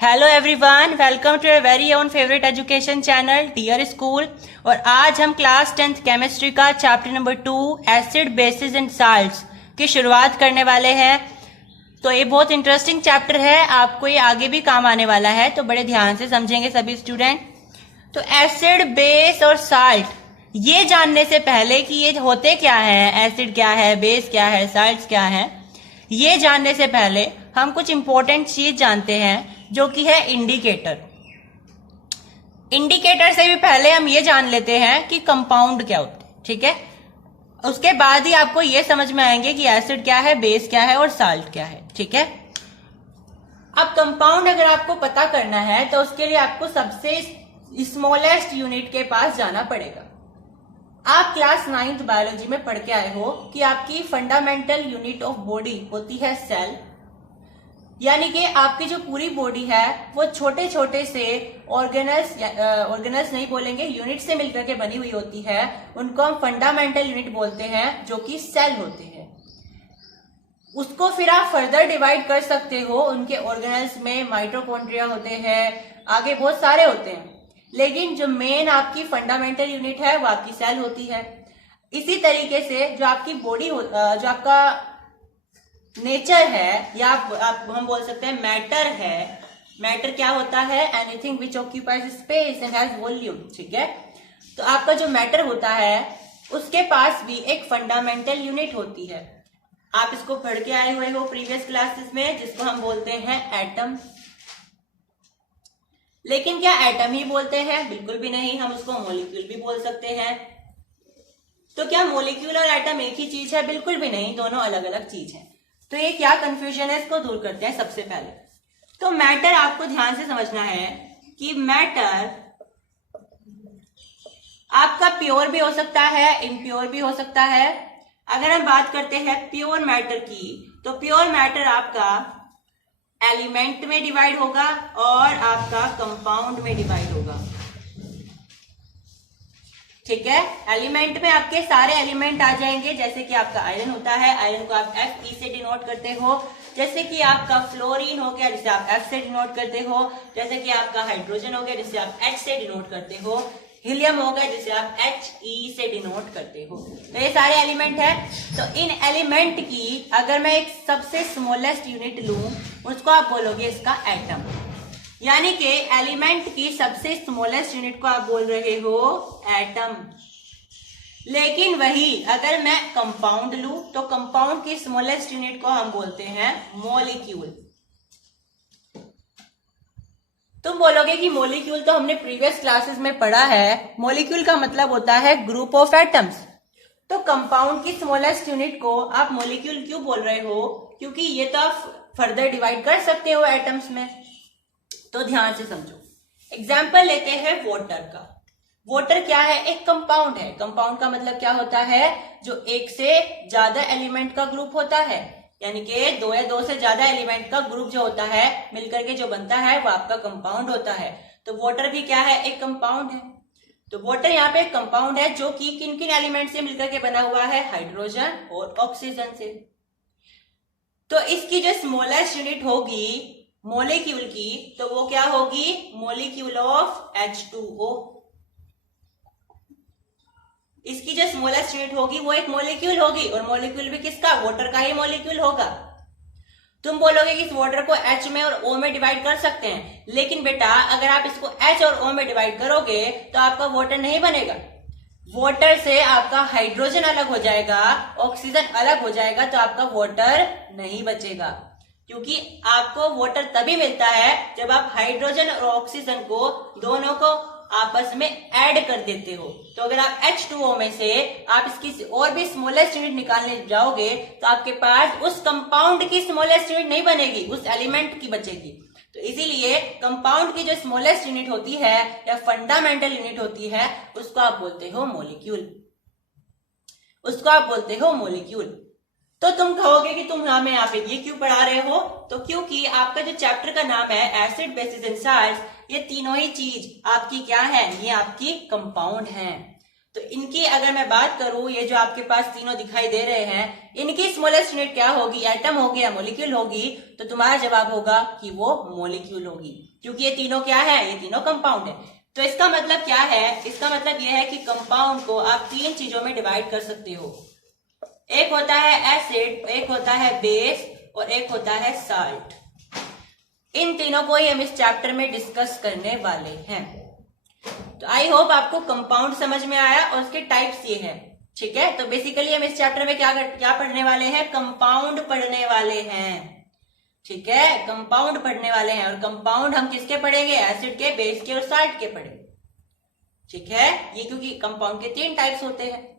Hello everyone, welcome to your very own favourite education channel dear school. और आज हम class 10th chemistry का chapter number 2 acid bases and salts की शुरुआत करने वाले हैं। तो ये बहुत इंटरेस्टिंग चैप्टर है, आपको ये आगे भी काम आने वाला है, तो बड़े ध्यान से समझेंगे सभी स्टूडेंट। तो एसिड, बेस और साल्ट, ये जानने से पहले कि ये होते क्या है, एसिड क्या है, बेस क्या है, साल्ट्स क्या है, ये जानने से पहले हम कुछ इंपॉर्टेंट चीज जानते हैं जो कि है इंडिकेटर। इंडिकेटर से भी पहले हम ये जान लेते हैं कि कंपाउंड क्या होते हैं, ठीक है। उसके बाद ही आपको ये समझ में आएंगे कि एसिड क्या है, बेस क्या है और साल्ट क्या है, ठीक है। अब कंपाउंड अगर आपको पता करना है तो उसके लिए आपको सबसे स्मॉलेस्ट यूनिट के पास जाना पड़ेगा। आप क्लास 9th बायोलॉजी में पढ़ के आए हो कि आपकी फंडामेंटल यूनिट ऑफ बॉडी होती है सेल, यानी कि आपकी जो पूरी बॉडी है वो छोटे छोटे से ऑर्गेनल्स नहीं बोलेंगे, यूनिट से मिलकर के बनी हुई होती है। उनको हम फंडामेंटल यूनिट बोलते हैं, जो कि सेल होते हैं। उसको फिर आप फर्दर डिवाइड कर सकते हो, उनके ऑर्गेनल्स में माइटोकॉन्ड्रिया होते हैं, आगे बहुत सारे होते हैं, लेकिन जो मेन आपकी फंडामेंटल यूनिट है वो आपकी सेल होती है। इसी तरीके से जो आपकी बॉडी जो आपका नेचर है, या आप हम बोल सकते हैं मैटर है। मैटर क्या होता है? Anything which occupies space and has volume, ठीक है। तो आपका जो मैटर होता है उसके पास भी एक फंडामेंटल यूनिट होती है। आप इसको पढ़ के आए हुए हो प्रीवियस क्लासेस में, जिसको हम बोलते हैं एटम। लेकिन क्या एटम ही बोलते हैं? बिल्कुल भी नहीं, हम उसको मॉलिक्यूल भी बोल सकते हैं। तो क्या मॉलिक्यूल और एटम एक ही चीज है? बिल्कुल भी नहीं, दोनों अलग अलग चीज है। तो ये क्या कंफ्यूजन है, इसको दूर करते हैं सबसे पहले। तो मैटर आपको ध्यान से समझना है कि मैटर आपका प्योर भी हो सकता है, इम्प्योर भी हो सकता है। अगर हम बात करते हैं प्योर मैटर की, तो प्योर मैटर आपका एलिमेंट में डिवाइड होगा और आपका कंपाउंड में डिवाइड होगा, ठीक है। एलिमेंट में आपके सारे एलिमेंट आ जाएंगे, जैसे कि आपका आयरन होता है, आयरन को आप Fe से डिनोट करते हो। जैसे कि आपका फ्लोरीन हो गया, जिसे आप F से डिनोट करते हो। जैसे कि आपका हाइड्रोजन हो गया, जिसे आप H से डिनोट करते हो। हीलियम हो गया, जिसे आप He से डिनोट करते हो। तो ये सारे एलिमेंट है। तो इन एलिमेंट की अगर मैं एक सबसे स्मॉलेस्ट यूनिट लूं, उसको आप बोलोगे इसका एटम। यानी कि एलिमेंट की सबसे स्मॉलेस्ट यूनिट को आप बोल रहे हो एटम। लेकिन वही अगर मैं कंपाउंड लूं, तो कंपाउंड की स्मॉलेस्ट यूनिट को हम बोलते हैं मॉलिक्यूल। तुम बोलोगे कि मॉलिक्यूल तो हमने प्रीवियस क्लासेस में पढ़ा है, मॉलिक्यूल का मतलब होता है ग्रुप ऑफ एटम्स। तो कंपाउंड की स्मॉलेस्ट यूनिट को आप मॉलिक्यूल क्यों बोल रहे हो? क्योंकि ये तो आप फर्दर डिवाइड कर सकते हो एटम्स में। तो ध्यान से समझो। एग्जाम्पल लेते हैं वाटर का। वाटर क्या है? एक कंपाउंड है। कंपाउंड का मतलब क्या होता है? जो एक से ज्यादा एलिमेंट का ग्रुप होता है, यानी कि दो या दो से ज्यादा एलिमेंट का ग्रुप जो होता है मिलकर के जो बनता है वो आपका कंपाउंड होता है। तो वाटर भी क्या है? एक कंपाउंड है। तो वाटर यहाँ पे एक कंपाउंड है जो कि किन किन एलिमेंट से मिलकर के बना हुआ है? हाइड्रोजन और ऑक्सीजन से। तो इसकी जो स्मॉलेस्ट यूनिट होगी मॉलिक्यूल की, तो वो क्या होगी? Molecule of H2O। इसकी जो स्मॉलेस्ट यूनिट होगी वो एक मॉलिक्यूल होगी, और मॉलिक्यूल भी किसका? वाटर का ही मॉलिक्यूल होगा। तुम बोलोगे कि इस वाटर को H में और O में डिवाइड कर सकते हैं, लेकिन बेटा अगर आप इसको H और O में डिवाइड करोगे तो आपका वाटर नहीं बनेगा। वाटर से आपका हाइड्रोजन अलग हो जाएगा, ऑक्सीजन अलग हो जाएगा, तो आपका वाटर नहीं बचेगा। क्योंकि आपको वाटर तभी मिलता है जब आप हाइड्रोजन और ऑक्सीजन को दोनों को आपस में ऐड कर देते हो। तो अगर आप H2O में से आप इसकी और भी स्मॉलेस्ट यूनिट निकालने जाओगे तो आपके पास उस कंपाउंड की स्मॉलेस्ट यूनिट नहीं बनेगी, उस एलिमेंट की बचेगी। तो इसीलिए कंपाउंड की जो स्मॉलेस्ट यूनिट होती है या फंडामेंटल यूनिट होती है उसको आप बोलते हो मॉलिक्यूल। उसको आप बोलते हो मॉलिक्यूल। तो तुम कहोगे कि तुम हमें यहाँ पे ये क्यों पढ़ा रहे हो? तो क्योंकि आपका जो चैप्टर का नाम है एसिड, बेसिस एंड साल्ट्स, ये तीनों ही चीज आपकी क्या है? ये आपकी कंपाउंड है। तो इनकी अगर मैं बात करूं, ये जो आपके पास तीनों दिखाई दे रहे हैं, इनकी स्मॉलेस्ट यूनिट क्या होगी, एटम होगी या मॉलिक्यूल होगी? तो तुम्हारा जवाब होगा कि वो मॉलिक्यूल होगी, क्योंकि ये तीनों क्या है, ये तीनों कंपाउंड है। तो इसका मतलब क्या है, इसका मतलब यह है कि कंपाउंड को आप तीन चीजों में डिवाइड कर सकते हो। एक होता है एसिड, एक होता है बेस और एक होता है साल्ट। इन तीनों को ही हम इस चैप्टर में डिस्कस करने वाले हैं। तो आई होप आपको कंपाउंड समझ में आया और उसके टाइप्स ये है, ठीक है। तो बेसिकली हम इस चैप्टर में क्या पढ़ने वाले हैं, कंपाउंड पढ़ने वाले हैं, ठीक है। कंपाउंड पढ़ने वाले हैं, और कंपाउंड हम किसके पढ़ेंगे, एसिड के, बेस के और साल्ट के पढ़ेंगे, ठीक है। ये क्योंकि कंपाउंड के तीन टाइप्स होते हैं।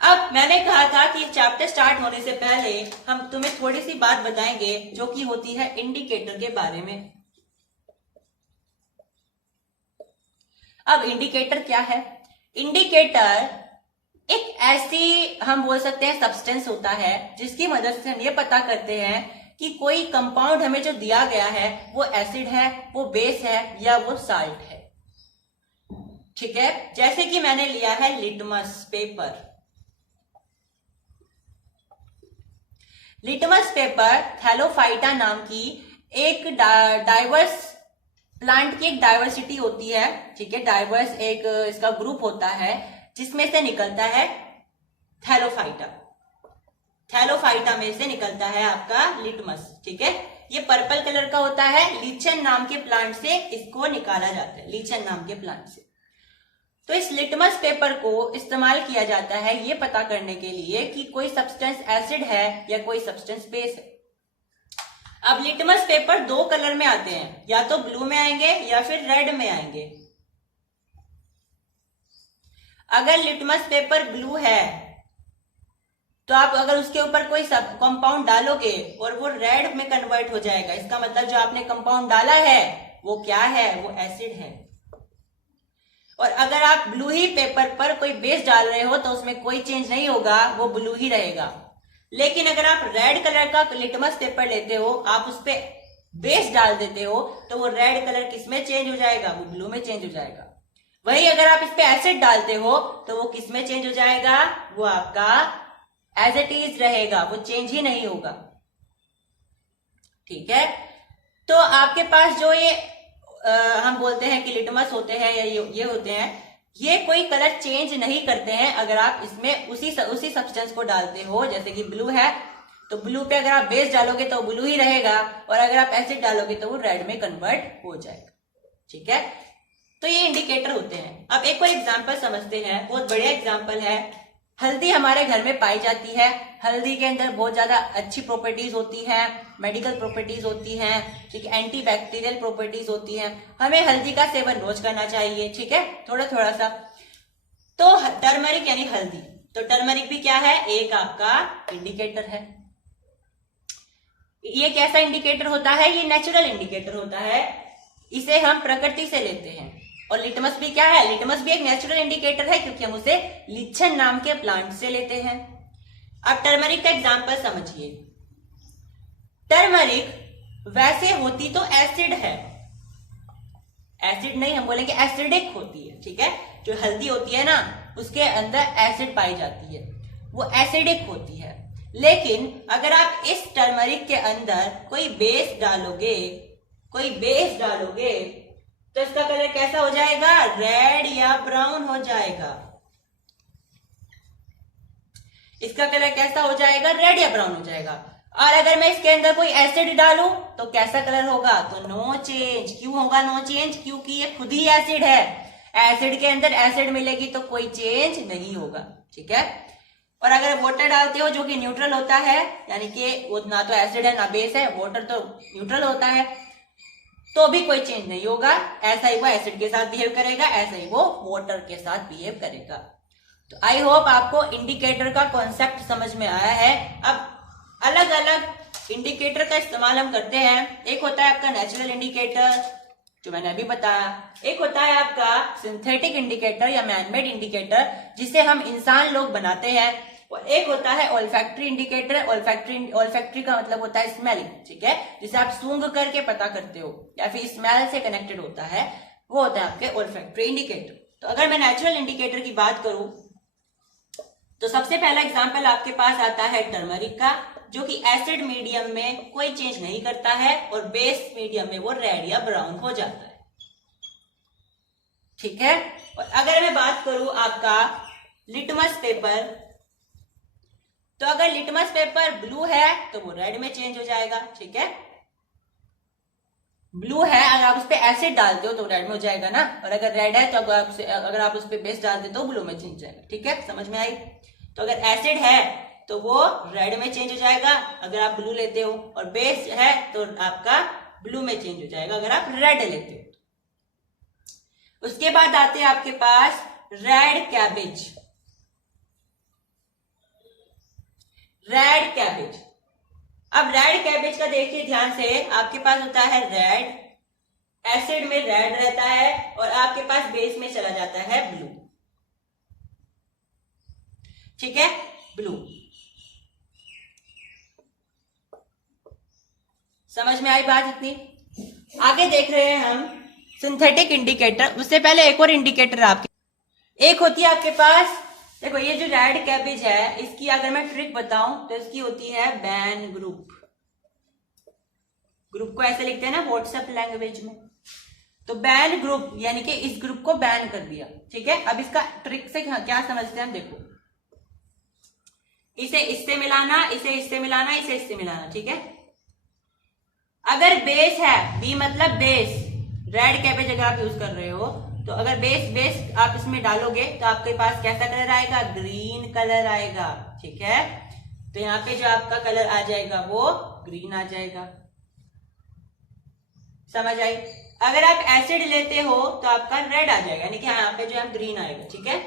अब मैंने कहा था कि चैप्टर स्टार्ट होने से पहले हम तुम्हें थोड़ी सी बात बताएंगे जो कि होती है इंडिकेटर के बारे में। अब इंडिकेटर क्या है, इंडिकेटर एक ऐसी हम बोल सकते हैं सब्सटेंस होता है जिसकी मदद से हम ये पता करते हैं कि कोई कंपाउंड हमें जो दिया गया है वो एसिड है, वो बेस है या वो साल्ट है, ठीक है। जैसे कि मैंने लिया है litmus paper. Litmus paper Thallophyta नाम की एक डाइवर्स प्लांट की एक डाइवर्सिटी होती है, ठीक है। डाइवर्स एक इसका ग्रुप होता है जिसमें से निकलता है थैलोफाइटा। थैलोफाइटा में से निकलता है आपका लिटमस, ठीक है। ये पर्पल कलर का होता है, लीचन नाम के प्लांट से इसको निकाला जाता है, लीचन नाम के प्लांट से। तो इस लिटमस पेपर को इस्तेमाल किया जाता है ये पता करने के लिए कि कोई सब्सटेंस एसिड है या कोई सब्सटेंस बेस है। अब लिटमस पेपर दो कलर में आते हैं, या तो ब्लू में आएंगे या फिर रेड में आएंगे। अगर लिटमस पेपर ब्लू है तो आप अगर उसके ऊपर कोई सब कंपाउंड डालोगे और वो रेड में कन्वर्ट हो जाएगा, इसका मतलब जो आपने कंपाउंड डाला है वो क्या है, वो एसिड है। और अगर आप ब्लू ही पेपर पर कोई बेस डाल रहे हो तो उसमें कोई चेंज नहीं होगा, वो ब्लू ही रहेगा। लेकिन अगर आप रेड कलर का लिटमस पेपर लेते हो, आप उस पर बेस डाल देते हो, तो वो रेड कलर किसमें चेंज हो जाएगा, वो ब्लू में चेंज हो जाएगा। वही अगर आप इस पे एसिड डालते हो तो वो किसमें चेंज हो जाएगा, वो आपका एज इट इज रहेगा, वो चेंज ही नहीं होगा, ठीक है। तो आपके पास जो ये हम बोलते हैं कि लिटमस होते हैं या ये होते हैं, ये कोई कलर चेंज नहीं करते हैं अगर आप इसमें उसी सब्सटेंस को डालते हो। जैसे कि ब्लू है तो ब्लू पे अगर आप बेस डालोगे तो ब्लू ही रहेगा, और अगर आप एसिड डालोगे तो वो रेड में कन्वर्ट हो जाएगा, ठीक है। तो ये इंडिकेटर होते हैं। अब एक और एग्जांपल समझते हैं, बहुत बढ़िया एग्जांपल है। हल्दी हमारे घर में पाई जाती है, हल्दी के अंदर बहुत ज्यादा अच्छी प्रॉपर्टीज होती हैं, मेडिकल प्रॉपर्टीज होती हैं, ठीक है, एंटी बैक्टीरियल प्रॉपर्टीज होती हैं। हमें हल्दी का सेवन रोज करना चाहिए, ठीक है, थोड़ा थोड़ा सा। तो टर्मरिक यानी हल्दी, तो टर्मरिक भी क्या है, एक आपका इंडिकेटर है। ये कैसा इंडिकेटर होता है, ये नेचुरल इंडिकेटर होता है, इसे हम प्रकृति से लेते हैं। और लिटमस भी क्या है, लिटमस भी एक नेचुरल इंडिकेटर है क्योंकि हम उसे लीचन नाम के प्लांट से लेते हैं। अब टर्मरिक का एग्जांपल समझिए। टर्मरिक वैसे होती तो एसिड है, एसिड नहीं, हम बोलेंगे एसिडिक होती है, ठीक है। जो हल्दी होती है ना उसके अंदर एसिड पाई जाती है, वो एसिडिक होती है। लेकिन अगर आप इस टर्मरिक के अंदर कोई बेस डालोगे तो इसका कलर कैसा हो जाएगा, रेड या ब्राउन हो जाएगा। इसका कलर कैसा हो जाएगा, रेड या ब्राउन हो जाएगा। और अगर मैं इसके अंदर कोई एसिड डालूं तो कैसा कलर होगा, तो नो चेंज। क्यों होगा नो चेंज, क्योंकि ये खुद ही एसिड है। एसिड के अंदर एसिड मिलेगी तो कोई चेंज नहीं होगा, ठीक है। और अगर वाटर डालते हो जो कि न्यूट्रल होता है, यानी कि वो ना तो एसिड है ना बेस है, वाटर तो न्यूट्रल होता है, तो भी कोई चेंज नहीं होगा। ऐसा ही वो एसिड के साथ बिहेव करेगा, ऐसा ही वो वाटर के साथ बिहेव करेगा। तो आई होप आपको इंडिकेटर का कॉन्सेप्ट समझ में आया है। अब अलग अलग इंडिकेटर का इस्तेमाल हम करते हैं। एक होता है आपका नेचुरल इंडिकेटर जो मैंने अभी बताया, एक होता है आपका सिंथेटिक इंडिकेटर या मैनमेड इंडिकेटर जिसे हम इंसान लोग बनाते हैं, और एक होता है ओल्फैक्टरी इंडिकेटर। ओल्फैक्टरी का मतलब होता है स्मेलिंग, ठीक है, जिसे आप सूंघ करके पता करते हो या फिर स्मेल से कनेक्टेड होता है, वो होता है आपके ओल्फैक्टरी इंडिकेटर। तो अगर मैं नेचुरल इंडिकेटर की बात करूं तो सबसे पहला एग्जांपल आपके पास आता है टर्मरिक का, जो कि एसिड मीडियम में कोई चेंज नहीं करता है और बेस मीडियम में वो रेड या ब्राउन हो जाता है। ठीक है। और अगर मैं बात करूं आपका लिटमस पेपर, तो अगर लिटमस पेपर ब्लू है तो वो रेड में चेंज हो जाएगा। ठीक है, ब्लू है, अगर आप उस पर एसिड डालते हो तो रेड में हो जाएगा ना, और अगर रेड है तो अगर आप उस पर बेस डालते हो तो ब्लू में चेंज हो जाएगा। ठीक है, समझ में आई। तो अगर एसिड है तो वो रेड में चेंज हो जाएगा अगर आप ब्लू लेते हो, और बेस है तो आपका ब्लू में चेंज हो जाएगा अगर आप रेड लेते हो। उसके बाद आते हैं आपके पास रेड कैबेज। रेड कैबेज, अब रेड कैबेज का देखिए ध्यान से, आपके पास होता है रेड, एसिड में रेड रहता है और आपके पास बेस में चला जाता है ब्लू। ठीक है, ब्लू। समझ में आई बात इतनी। आगे देख रहे हैं हम सिंथेटिक इंडिकेटर। उससे पहले एक और इंडिकेटर आपके, एक होती है आपके पास, देखो ये जो रेड कैबेज है इसकी अगर मैं ट्रिक बताऊं तो इसकी होती है बैन ग्रुप। ग्रुप को ऐसे लिखते हैं ना व्हाट्सएप लैंग्वेज में, तो बैन ग्रुप यानी कि इस ग्रुप को बैन कर दिया। ठीक है, अब इसका ट्रिक से क्या समझते हैं हम, देखो इसे इससे मिलाना, इसे इससे मिलाना, इसे इससे मिलाना। ठीक है, अगर बेस है, बी मतलब बेस, रेड कैबेज अगर आप यूज कर रहे हो तो अगर बेस आप इसमें डालोगे तो आपके पास कैसा कलर आएगा, ग्रीन कलर आएगा। ठीक है, तो यहाँ पे जो आपका कलर आ जाएगा वो ग्रीन आ जाएगा। समझ आई। अगर आप एसिड लेते हो तो आपका रेड आ जाएगा, यानी कि यहाँ पे जो है ग्रीन आएगा। ठीक है,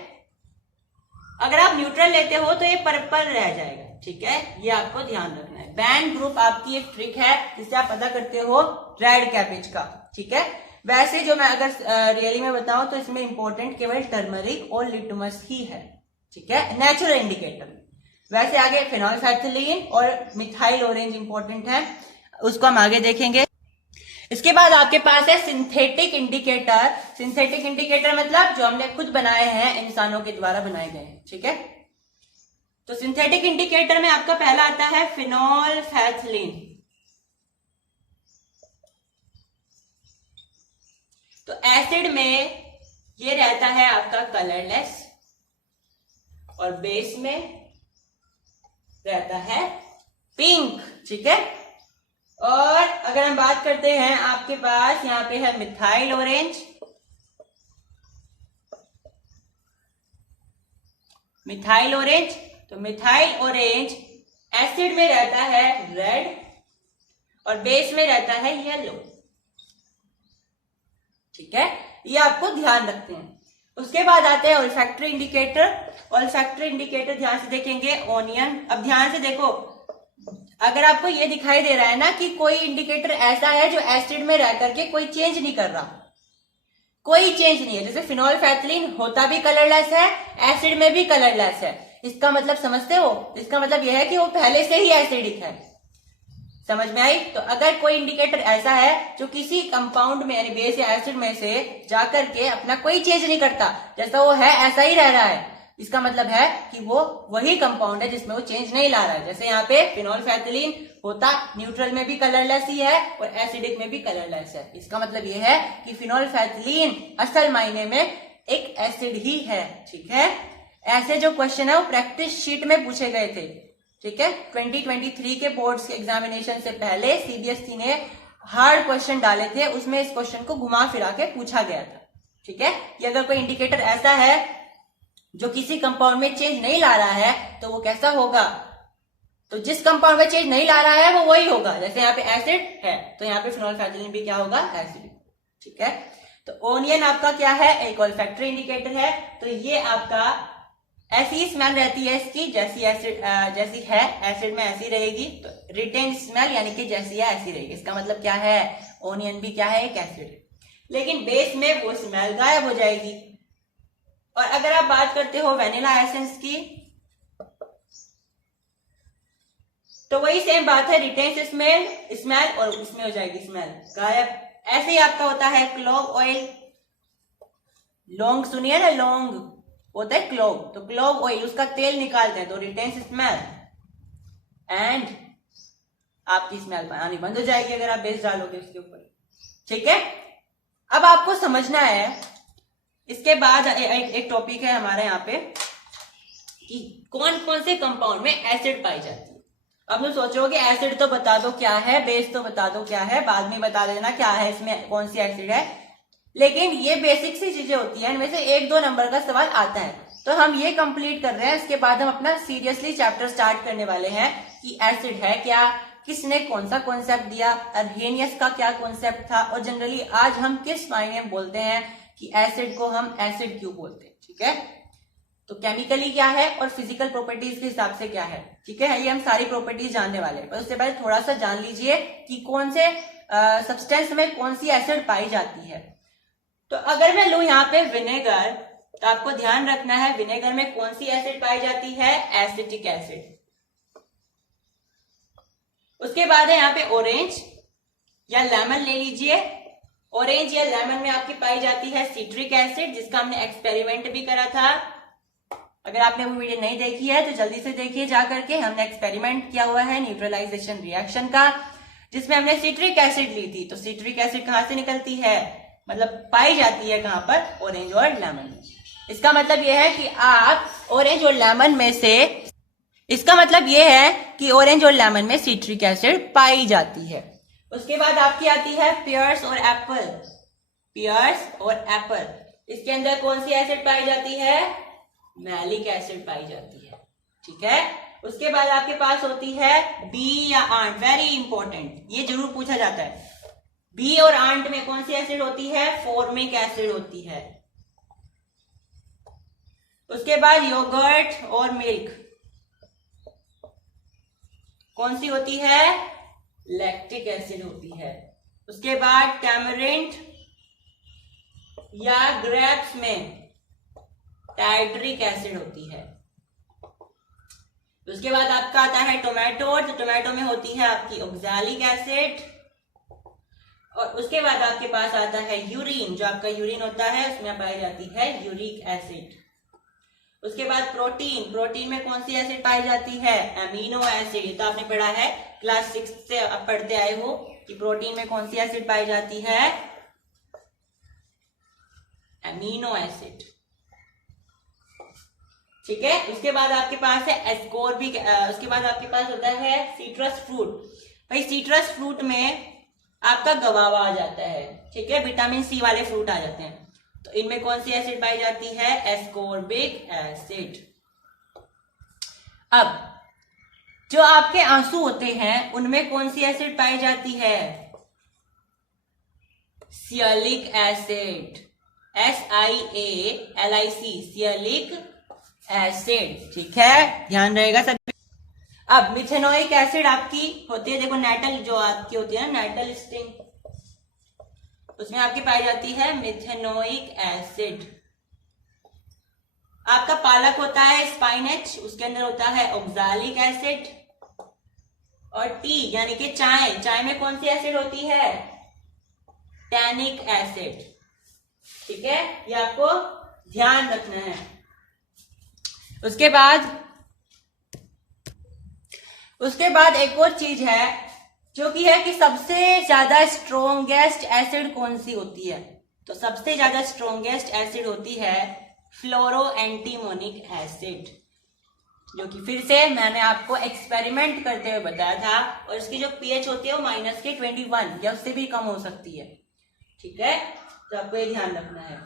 अगर आप न्यूट्रल लेते हो तो ये पर्पल रह जाएगा। ठीक है, ये आपको ध्यान रखना है। बैन ग्रुप आपकी एक ट्रिक है जिससे आप पता करते हो रेड कैबेज का। ठीक है, वैसे जो मैं अगर रियली में बताऊं तो इसमें इंपॉर्टेंट केवल टर्मरिक और लिटमस ही है। ठीक है, नेचुरल इंडिकेटर। वैसे आगे फिनोल्फेथलीन और मिथाइल ऑरेंज इंपॉर्टेंट है, उसको हम आगे देखेंगे। इसके बाद आपके पास है सिंथेटिक इंडिकेटर। सिंथेटिक इंडिकेटर मतलब जो हमने खुद बनाए हैं, इंसानों के द्वारा बनाए गए हैं। ठीक है, तो सिंथेटिक इंडिकेटर में आपका पहला आता है फिनोल्फेथलीन। तो एसिड में ये रहता है आपका कलरलेस और बेस में रहता है पिंक। ठीक है, और अगर हम बात करते हैं आपके पास यहां पे है मिथाइल ऑरेंज। मिथाइल ऑरेंज, तो मिथाइल ऑरेंज एसिड में रहता है रेड और बेस में रहता है येलो। ठीक है, ये आपको ध्यान रखते हैं। उसके बाद आते हैं ओल्फैक्टरी इंडिकेटर। ओल्फैक्टरी इंडिकेटर ध्यान से देखेंगे, ओनियन। अब ध्यान से देखो, अगर आपको ये दिखाई दे रहा है ना कि कोई इंडिकेटर ऐसा है जो एसिड में रह करके कोई चेंज नहीं कर रहा, कोई चेंज नहीं है, जैसे फिनोल्फेथलीन होता भी कलरलेस है, एसिड में भी कलरलेस है, इसका मतलब समझते हो, इसका मतलब यह है कि वो पहले से ही एसिडिक है। समझ में आई। तो अगर कोई इंडिकेटर ऐसा है जो किसी कंपाउंड में यानी बेस या एसिड में से जाकर के अपना कोई चेंज नहीं करता, जैसा वो है ऐसा ही रह रहा है, इसका मतलब है कि वो वही कंपाउंड है जिसमें वो चेंज नहीं ला रहा है। जैसे यहाँ पे फिनोल्फेथलीन होता न्यूट्रल में भी कलरलेस ही है और एसिडिक में भी कलरलेस है, इसका मतलब ये है कि फिनोल्फेथलीन असल मायने में एक एसिड ही है। ठीक है, ऐसे जो क्वेश्चन है वो प्रैक्टिस शीट में पूछे गए थे। ठीक है, 2023 के बोर्ड्स के एग्जामिनेशन से पहले सीबीएसई ने हार्ड क्वेश्चन डाले थे, उसमें इस क्वेश्चन को घुमा फिरा के पूछा गया था। ठीक है, कि अगर कोई इंडिकेटर ऐसा है जो किसी कंपाउंड में चेंज नहीं ला रहा है तो वो कैसा होगा, तो जिस कंपाउंड में चेंज नहीं ला रहा है वो वही होगा। जैसे यहाँ पे एसिड है तो यहाँ पे फिनोल्फेथलीन भी क्या होगा, एसिड। ठीक है, तो ओनियन आपका क्या है, एक ओल्फैक्टरी इंडिकेटर है। तो ये आपका ऐसी स्मेल रहती है इसकी जैसी एसिड जैसी है, एसिड में ऐसी रहेगी, तो रिटेन स्मेल यानी कि जैसी है ऐसी रहेगी। इसका मतलब क्या है, ओनियन भी क्या है, एक एसिड, लेकिन बेस में वो स्मेल गायब हो जाएगी। और अगर आप बात करते हो वेनिला एसेंस की तो वही सेम बात है, रिटेन स्मेल और उसमें हो जाएगी स्मेल गायब। ऐसे ही आपका होता है क्लोव ऑयल, लौंग सुनिए ना, लौंग होता है क्लोव, तो क्लोव ऑयल, उसका तेल निकालते हैं तो रिटेन्स स्मेल एंड आपकी स्मेल आनी बंद हो जाएगी अगर आप बेस डालोगे उसके ऊपर। ठीक है, अब आपको समझना है, इसके बाद एक टॉपिक है हमारे यहाँ पे कि कौन कौन से कंपाउंड में एसिड पाई जाती है। अब तुम सोचोगे एसिड तो बता दो क्या है, बेस तो बता दो क्या है, बाद में बता देना क्या है इसमें कौन सी एसिड है, लेकिन ये बेसिक सी चीजें होती हैं, इनमें से 1-2 नंबर का सवाल आता है। तो हम ये कंप्लीट कर रहे हैं, इसके बाद हम अपना सीरियसली चैप्टर स्टार्ट करने वाले हैं कि एसिड है क्या, किसने कौन सा कॉन्सेप्ट दिया, अर्हेनियस का क्या कॉन्सेप्ट था, और जनरली आज हम किस मायने में बोलते हैं कि एसिड को हम एसिड क्यों बोलते हैं। ठीक है, तो केमिकली क्या है और फिजिकल प्रॉपर्टीज के हिसाब से क्या है। ठीक है, ये हम सारी प्रॉपर्टीज जानने वाले हैं, पर उससे पहले थोड़ा सा जान लीजिए कि कौन से सब्सटेंस में कौन सी एसिड पाई जाती है। तो अगर मैं लूं यहाँ पे विनेगर, तो आपको ध्यान रखना है विनेगर में कौन सी एसिड पाई जाती है, एसिटिक एसिड। उसके बाद है यहाँ पे ऑरेंज या लेमन ले लीजिए, ऑरेंज या लेमन में आपकी पाई जाती है सिट्रिक एसिड, जिसका हमने एक्सपेरिमेंट भी करा था। अगर आपने वो वीडियो नहीं देखी है तो जल्दी से देखिए जा करके, हमने एक्सपेरिमेंट किया हुआ है न्यूट्रलाइजेशन रिएक्शन का, जिसमें हमने सिट्रिक एसिड ली थी। तो सिट्रिक एसिड कहां से निकलती है, मतलब पाई जाती है कहां पर, ऑरेंज और लेमन में। इसका मतलब यह है कि आप ऑरेंज और लेमन में से, इसका मतलब यह है कि ऑरेंज और लेमन में सिट्रिक एसिड पाई जाती है। उसके बाद आपकी आती है पियर्स और एप्पल, पियर्स और एप्पल, इसके अंदर कौन सी एसिड पाई जाती है, मैलिक एसिड पाई जाती है। ठीक है, उसके बाद आपके पास होती है बी या आंट, वेरी इंपॉर्टेंट, ये जरूर पूछा जाता है, बी और आंट में कौन सी एसिड होती है, फॉर्मिक एसिड होती है। उसके बाद योगर्ट और मिल्क, कौन सी होती है, लैक्टिक एसिड होती है। उसके बाद टैमरिंड या ग्रेप्स में टाइट्रिक एसिड होती है। उसके बाद आपका आता है टोमेटो, तो टोमेटो में होती है आपकी ऑक्सैलिक एसिड। और उसके बाद आपके पास आता है यूरिन, जो आपका यूरिन होता है उसमें पाई जाती है यूरिक एसिड। उसके बाद प्रोटीन, प्रोटीन में कौन सी एसिड पाई जाती है, एमिनो एसिड। ये तो आपने पढ़ा है, क्लास 6 से आप पढ़ते आए हो कि प्रोटीन में कौन सी एसिड पाई जाती है, एमिनो एसिड। ठीक है, उसके बाद आपके पास है एस्कोर्बिक, उसके बाद आपके पास होता है सिट्रस फ्रूट। भाई सिट्रस फ्रूट में आपका गवावा आ जाता है, ठीक है, विटामिन सी वाले फ्रूट आ जाते हैं, तो इनमें कौन सी एसिड पाई जाती है, एस्कोर्बिक एसिड। अब जो आपके आंसू होते हैं उनमें कौन सी एसिड पाई जाती है, सियलिक एसिड, SIALIC, सियलिक एसिड। ठीक है, ध्यान रहेगा सब। अब मिथेनोइक एसिड आपकी होती है, देखो नेटल जो आपकी होती है ना, नेटल स्टिंग, उसमें आपकी पाई जाती है मिथेनोइक एसिड। आपका पालक होता है स्पाइनेच, उसके अंदर होता है ऑक्सैलिक एसिड। और टी यानी कि चाय, चाय में कौन सी एसिड होती है, टैनिक एसिड। ठीक है, ये आपको ध्यान रखना है। उसके बाद एक और चीज है जो कि है कि सबसे ज्यादा स्ट्रोंगेस्ट एसिड कौन सी होती है, तो सबसे ज्यादा स्ट्रोंगेस्ट एसिड होती है फ्लोरो एंटीमोनिक एसिड, जो कि फिर से मैंने आपको एक्सपेरिमेंट करते हुए बताया था, और इसकी जो पीएच होती है वो -21 या उससे भी कम हो सकती है। ठीक है, तो आपको ये ध्यान रखना है।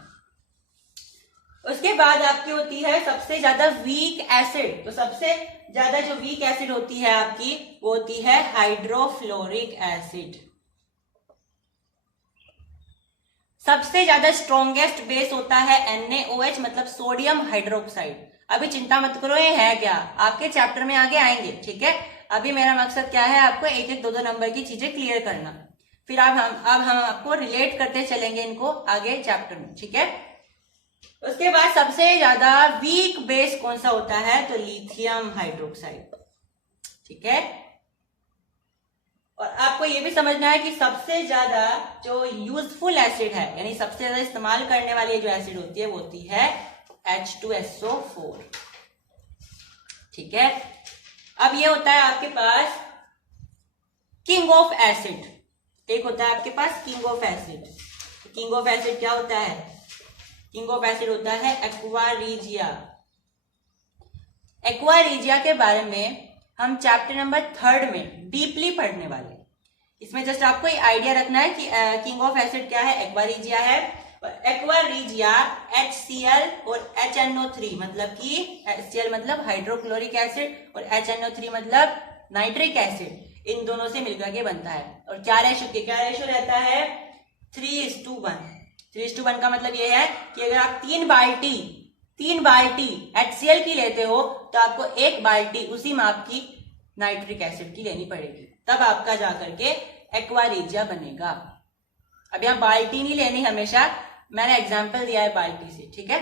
उसके बाद आपकी होती है सबसे ज्यादा वीक एसिड, तो सबसे ज्यादा जो वीक एसिड होती है आपकी वो होती है हाइड्रोफ्लोरिक एसिड। सबसे ज्यादा स्ट्रॉन्गेस्ट बेस होता है NaOH, मतलब सोडियम हाइड्रोक्साइड। अभी चिंता मत करो, ये है क्या, आपके चैप्टर में आगे आएंगे। ठीक है, अभी मेरा मकसद क्या है, आपको एक एक 2-2 नंबर की चीजें क्लियर करना, फिर अब हम आपको रिलेट करते चलेंगे इनको आगे चैप्टर में। ठीक है, उसके बाद सबसे ज्यादा वीक बेस कौन सा होता है, तो लिथियम हाइड्रोक्साइड। ठीक है, और आपको ये भी समझना है कि सबसे ज्यादा जो यूजफुल एसिड है, यानी सबसे ज्यादा इस्तेमाल करने वाली जो एसिड होती है वो होती है H2SO4। ठीक है, अब ये होता है आपके पास किंग ऑफ एसिड। एक होता है आपके पास king of acid. King of acid क्या होता है? किंग ऑफ एसिड होता है एक्वा रीजिया। एक्वा रीजिया के बारे में हम चैप्टर नंबर 3 में डीपली पढ़ने वाले हैं। इसमें जस्ट आपको ये आइडिया रखना है कि किंग ऑफ एसिड क्या है, एक्वा रीजिया है। एक्वा रीजिया HCl और HNO3 मतलब कि HCl मतलब हाइड्रोक्लोरिक एसिड और HNO3 मतलब नाइट्रिक एसिड, इन दोनों से मिलकर के बनता है। और क्या रेशो रहता है? 3:1। 3:1 का मतलब ये है कि अगर आप 3 बाल्टी HCl की लेते हो तो आपको 1 बाल्टी उसी माप की नाइट्रिक एसिड की लेनी पड़ेगी, तब आपका जाकर के एक्वा रीजिया बनेगा। अब यहाँ बाल्टी नहीं लेनी हमेशा, मैंने एग्जांपल दिया है बाल्टी से। ठीक है,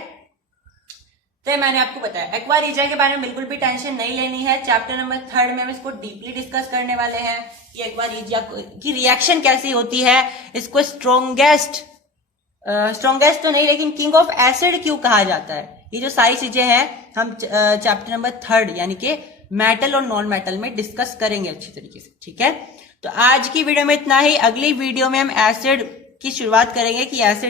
तो मैंने आपको बताया एक्वा रीजिया के बारे में बिल्कुल भी टेंशन नहीं लेनी है। चैप्टर नंबर 3 में हम इसको डीपली डिस्कस करने वाले हैं कि एक्वा रीजिया की रिएक्शन कैसी होती है, इसको स्ट्रॉन्गेस्ट तो नहीं लेकिन किंग ऑफ एसिड क्यों कहा जाता है। ये जो सारी चीजें हैं हम चैप्टर नंबर 3 यानी कि मेटल और नॉन मेटल में डिस्कस करेंगे अच्छी तरीके से। ठीक है, तो आज की वीडियो में इतना ही। अगली वीडियो में हम एसिड की शुरुआत करेंगे कि एसिड